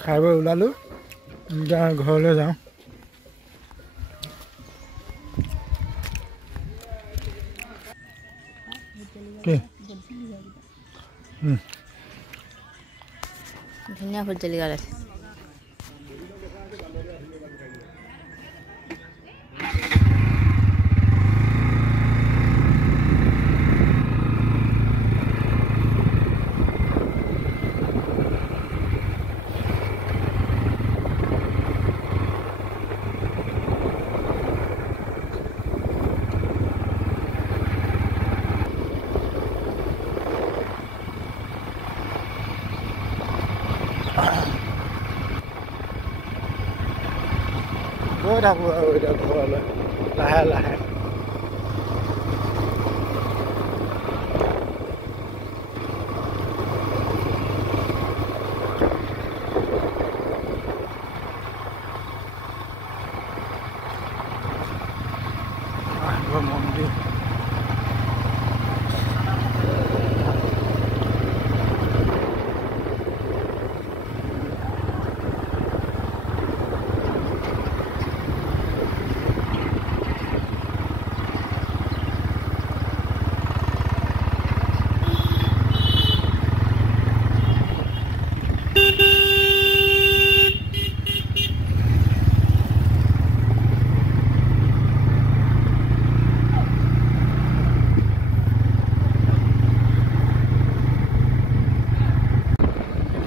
খাই বৈ ওলালোঁ এতিয়া ঘৰলৈ যাওঁ কি ধুনীয়া ভোট জলকীয়া ওলাইছে গৈ থাকোঁ আৰু এতিয়া ঘৰলৈ লাহে লাহে মন্দিৰ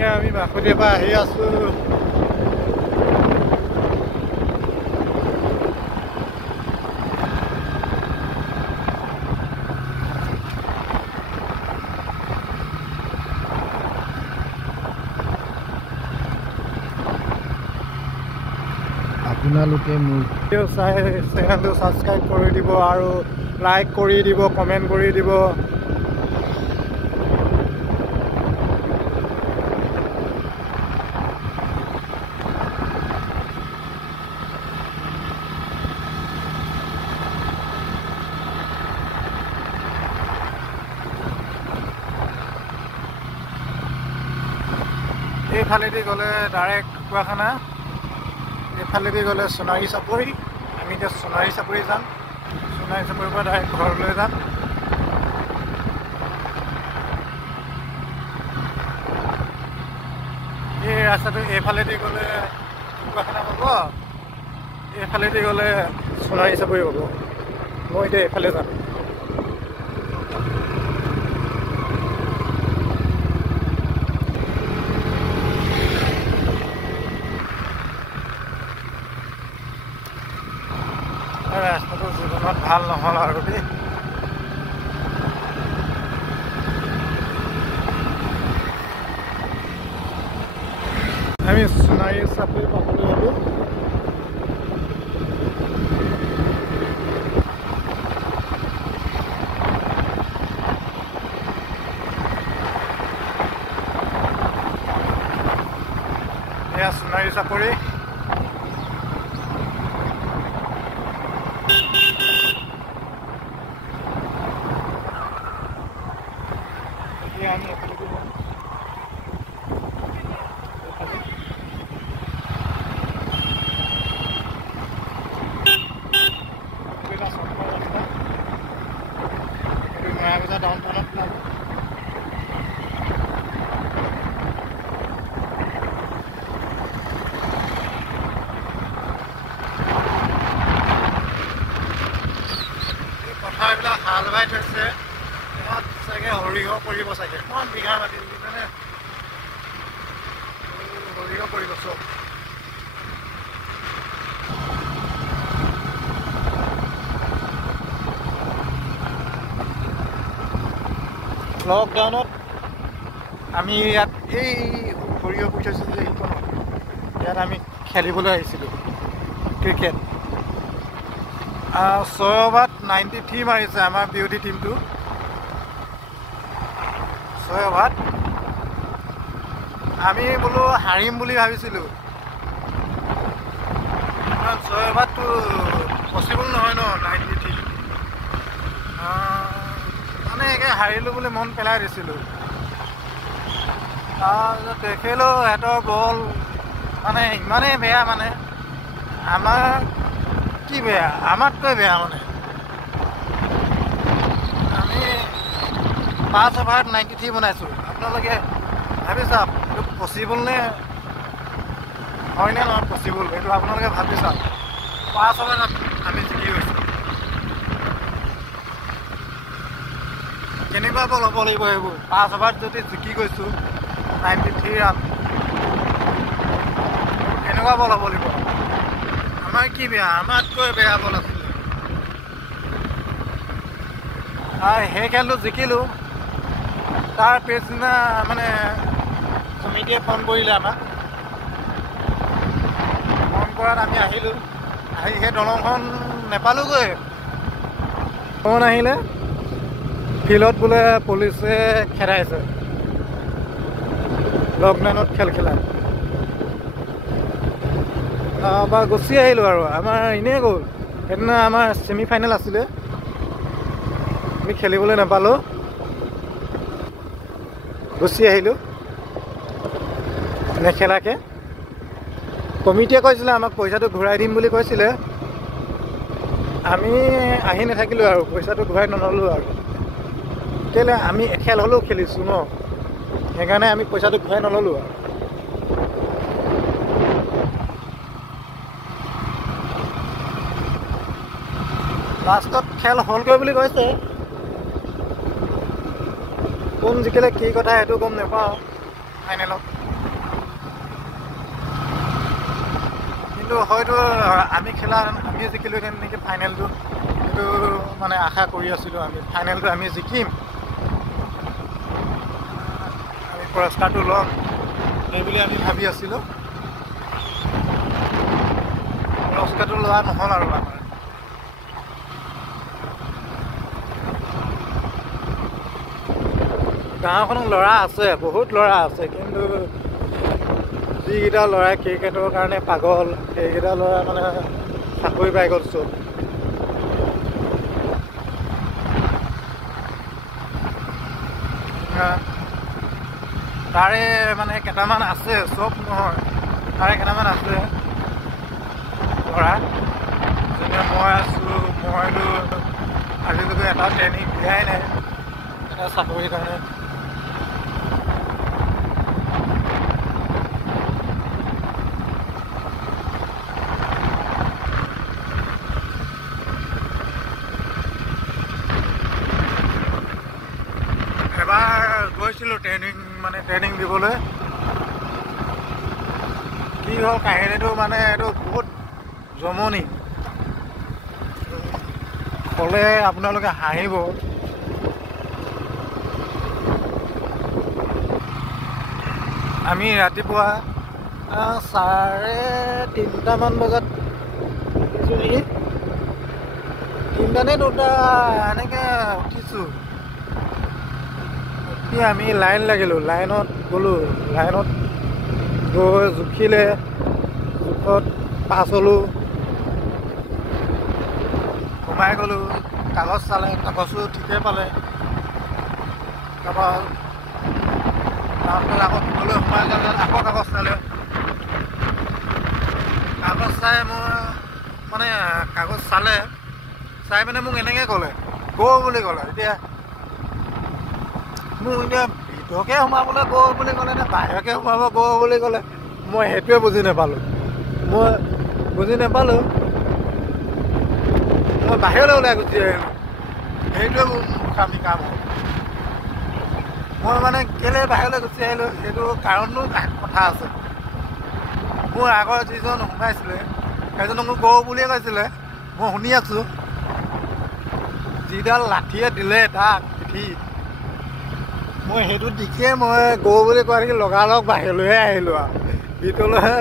এতিয়া আমি বাসুদেৱৰ পৰা আহি আছোঁ আপোনালোকে মোৰ ভিডিঅ' চাই চেনেলটো ছাবস্ক্ৰাইব কৰি দিব আৰু লাইক কৰি দিব কমেণ্ট কৰি দিব এইফালেদি গ'লে ডাইৰেক্ট ঢকুৱাখানা এইফালেদি গ'লে সোণাৰী চাপৰি আমি এতিয়া সোণাৰী চাপৰি যাম সোণাৰী চাপৰিৰ পৰা ডাইৰেক্ট ঘৰলৈ যাম এই ৰাস্তাটো এইফালেদি গ'লে ঢকুৱাখানা পাব এইফালেদি গ'লে সোণাৰী চাপৰি পাব মই এতিয়া এইফালে যাম ৰাস্তাটো জীৱনত ভাল নহ'ল আৰু দেই আমি সোণাৰী চাপৰি পাবলৈ হ'লোঁ এয়া সোণাৰী চাপৰি আমি এফালেদি যাম নয়াবজাৰ ডাউন টাউনত পাব পথাৰবিলাক হাল বাই থৈছে চাগে সৰিয়হ কৰিব চাগে ইমান বিঘা মাটি মানে সৰিয়হ কৰিব চব লকডাউনত আমি ইয়াত এই সৰিয়হ কৰি থৈছিলোঁ যে এইখন ইয়াত আমি খেলিবলৈ আহিছিলোঁ ক্ৰিকেট 6 অভাৰত 93 মাৰিছে আমাৰ বিউটি টিমটো 6 অভাৰত আমি বোলো হাৰিম বুলি ভাবিছিলোঁ 6 অভাৰটো পচিবল নহয় ন 93 মানে একে হাৰিলোঁ বুলি মন পেলাই দিছিলোঁ তাৰপিছত দেখিলোঁ সিহঁতৰ বল মানে ইমানেই বেয়া মানে আমাৰ কি বেয়া আমাতকৈ বেয়া মানে আমি 5 অভাৰত 93 বনাইছোঁ আপোনালোকে ভাবি চাওক এইটো পচিবল নে হয়নে নহয় পচিবল এইটো আপোনালোকে ভাবি চাওক 5 অভাৰত আমি জিকি গৈছোঁ কেনেকুৱা বল হ'ব লাগিব এইবোৰ 5 অভাৰত যদি জিকি গৈছোঁ 93 ৰান কেনেকুৱা বল হ'ব লাগিব আমাৰ কি বেয়া আমাতকৈ বেয়া বল আছিলে সেই খেলটো জিকিলোঁ তাৰ পিছদিনা মানে সমিতিয়ে ফোন কৰিলে আমাক ফোন কৰাত আমি আহিলোঁ আহি সেই দলংখন নেপালোঁগৈ ফোন আহিলে ফিল্ডত বোলে পুলিচে খেদাইছে লকডাউনত খেল খেলা বা গুচি আহিলোঁ আৰু আমাৰ এনেই গ'ল সেইদিনা আমাৰ ছেমি ফাইনেল আছিলে আমি খেলিবলৈ নাপালোঁ গুচি আহিলোঁ নেখেলাকৈ কমিটিয়ে কৈছিলে আমাক পইচাটো ঘূৰাই দিম বুলি কৈছিলে আমি আহি নাথাকিলোঁ আৰু পইচাটো ঘূৰাই নল'লোঁ আৰু কেলৈ আমি এখেল হ'লেও খেলিছোঁ ন সেইকাৰণে আমি পইচাটো ঘূৰাই নল'লোঁ আৰু লাষ্টত খেল হ'লগৈ বুলি কৈছে কোন জিকিলে কি কথা সেইটো গম নাপাওঁ ফাইনেলত কিন্তু হয়তো আমি খেলা আমি জিকিলোহেঁতেন নেকি ফাইনেলটো সেইটো মানে আশা কৰি আছিলোঁ আমি ফাইনেলটো আমি জিকিম আমি পুৰস্কাৰটো ল'ম সেইবুলি আমি ভাবি আছিলোঁ পুৰস্কাৰটো লোৱা নহ'ল আৰু আমাৰ গাঁওখনত ল'ৰা আছে বহুত ল'ৰা আছে কিন্তু যিকেইটা ল'ৰাই ক্ৰিকেটৰ কাৰণে পাগল সেইকেইটা ল'ৰা মানে চাকৰি পাই গ'ল চব তাৰে মানে কেইটামান আছে চব নহয় তাৰে কেইটামান আছে ল'ৰা যেনে মই আছোঁ মইতো আজিলৈকে এটা ট্ৰেইনিং দিয়াই নাই এটা চাকৰিৰ কাৰণে গৈছিলোঁ ট্ৰেইনিং দিবলৈ কি হ'ল কাহিনীটো মানে এইটো বহুত জমনি ক'লে আপোনালোকে হাঁহিব আমি ৰাতিপুৱা 3:30মান বজাত উঠিছোঁ নেকি 3টা নে 2টা এনেকৈ উঠিছোঁ আমি লাইন লাগিলোঁ লাইনত গ'লোঁ লাইনত গৈ জুখিলে জোখত পাছ হ'লোঁ সোমাই গ'লোঁ কাগজ চালে কাগজো ঠিকে পালে তাৰপৰা তাৰপিছত আকৌ ভিতৰলৈ সোমাই গ'লে আকৌ কাগজ চালে কাগজ চাই মই মানে কাগজ চালে চাই পিনে মোক এনেকৈ ক'লে গ' বুলি ক'লে এতিয়া মোক এতিয়া ভিতৰকৈ সোমাবলৈ গ' বুলি ক'লে নে বাহিৰকৈ সোমাব গ' বুলি ক'লে মই সেইটোৱে বুজি নাপালোঁ মই বাহিৰলৈ ওলাই গুচি আহিলোঁ সেইটোৱে মোৰ মুখামি কাম হ'ল মই মানে কেলৈ বাহিৰলৈ গুচি আহিলোঁ সেইটো কাৰণটো কথা আছে মোৰ আগৰ যিজন সোমাইছিলে সেইজনক মোক গ' বুলিয়ে কৈছিলে মই শুনি আছোঁ যিডাল লাঠিয়ে দিলে তাক পিঠি মই সেইটো দেখিয়ে মই গ' বুলি কোৱা দেখি লগালগ বাহিৰলৈহে আহিলোঁ আৰু ভিতৰলৈ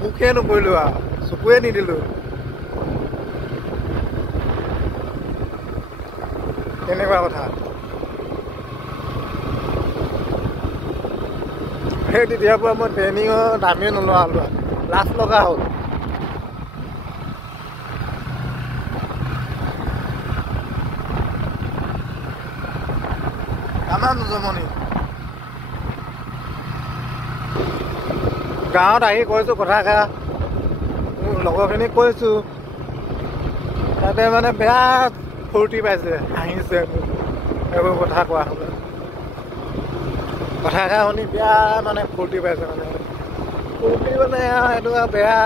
মুখে নকৰিলোঁ আৰু চকুৱে নিদিলোঁ তেনেকুৱা কথা সেই তেতিয়াৰ পৰা মই ট্ৰেইনিঙৰ দামেই নোলোৱা হ'লোঁ লাজ লগা হ'ল আমাৰ জমনি গাঁৱত আহি কৈছোঁ কথাষাৰ লগৰখিনিক কৈছোঁ তাতে মানে বেয়া ফূৰ্তি পাইছে হাঁহিছে এইবোৰ কথা কোৱা হ'লে কথাষাৰ শুনি বেয়া মানে ফূৰ্তি পাইছে মানে ফূৰ্তি মানে এইটো বেয়া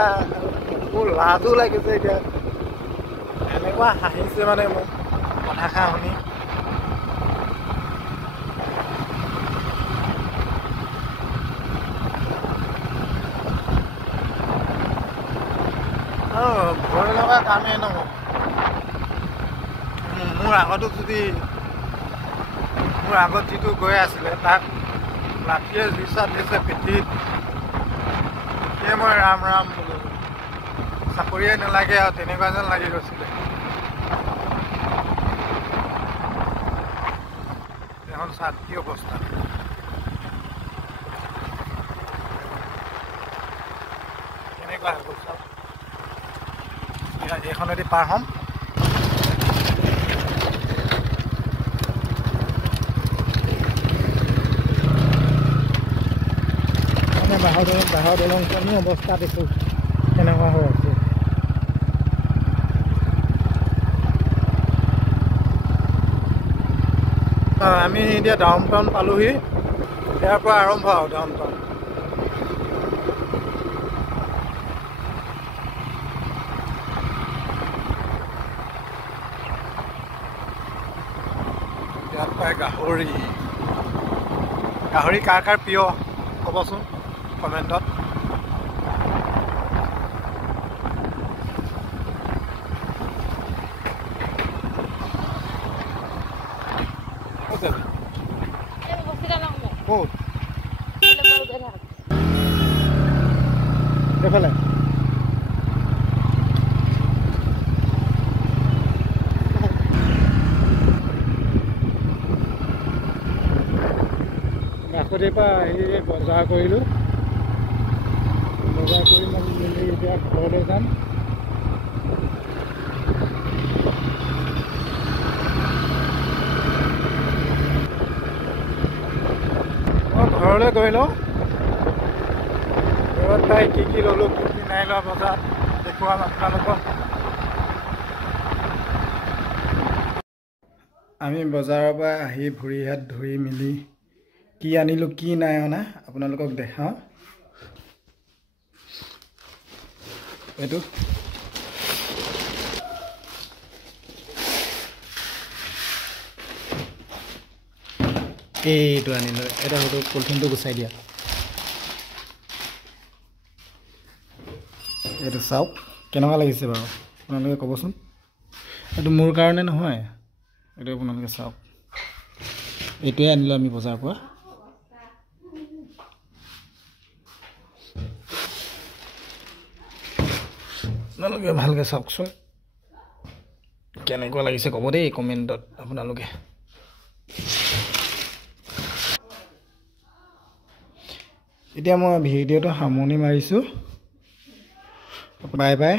মোৰ লাজো লাগিছে এতিয়া এনেকুৱা হাঁহিছে মানে মোক কথাষাৰ শুনি ভয় লগা কামেই নহয় মোৰ আগত যিটো গৈ আছিলে তাক লাঠিয়ে যি চাট দিছে পিঠিত সেয়ে মই ৰাম ৰাম বোলো চাকৰিয়ে নালাগে আৰু তেনেকুৱা যেন লাগি গৈছিলে এখন চাট কি অৱস্থা কেনেকুৱা হৈ গ'ল চাওক এইখনেদি পাৰ হ'ম বাঁহৰ দলংখনো অৱস্থা দেখিছোঁ কেনেকুৱা হৈ আছে আমি এতিয়া ডাউন টাউন পালোহি ইয়াৰ পৰা আৰম্ভ আৰু ডাউন টাউন ইয়াত পায় গাহৰি কাৰ কাৰ প্ৰিয় ক'বচোন কমেণ্টত ক'ত এইফালে কাষতিৰ পৰা আহি বজাৰ কৰিলোঁ বজাৰ কৰি মেলি এতিয়া ঘৰলৈ যাম মই ঘৰলৈ গৈ লওঁ ঘৰত পাই কি ল'লোঁ কি নাই লোৱা বজাৰত দেখুৱাম আপোনালোকক আমি বজাৰৰ পৰা আহি ভৰি হাত ধুই মেলি কি আনিলোঁ কি নাই অনা আপোনালোকক দেখাওঁ এইটো আনিলোঁ এটা হয়তো পলিথিনটো গুচাই দিয়া এইটো চাওক কেনেকুৱা লাগিছে বাৰু আপোনালোকে ক'বচোন এইটো মোৰ কাৰণে নহয় এইটো আপোনালোকে চাওক এইটোৱে আনিলোঁ আমি বজাৰৰ পৰা আপোনালোকে ভালকৈ চাওকচোন কেনেকুৱা লাগিছে ক'ব দেই কমেণ্টত আপোনালোকে এতিয়া মই ভিডিঅ'টো সামৰণি মাৰিছোঁ বাই বাই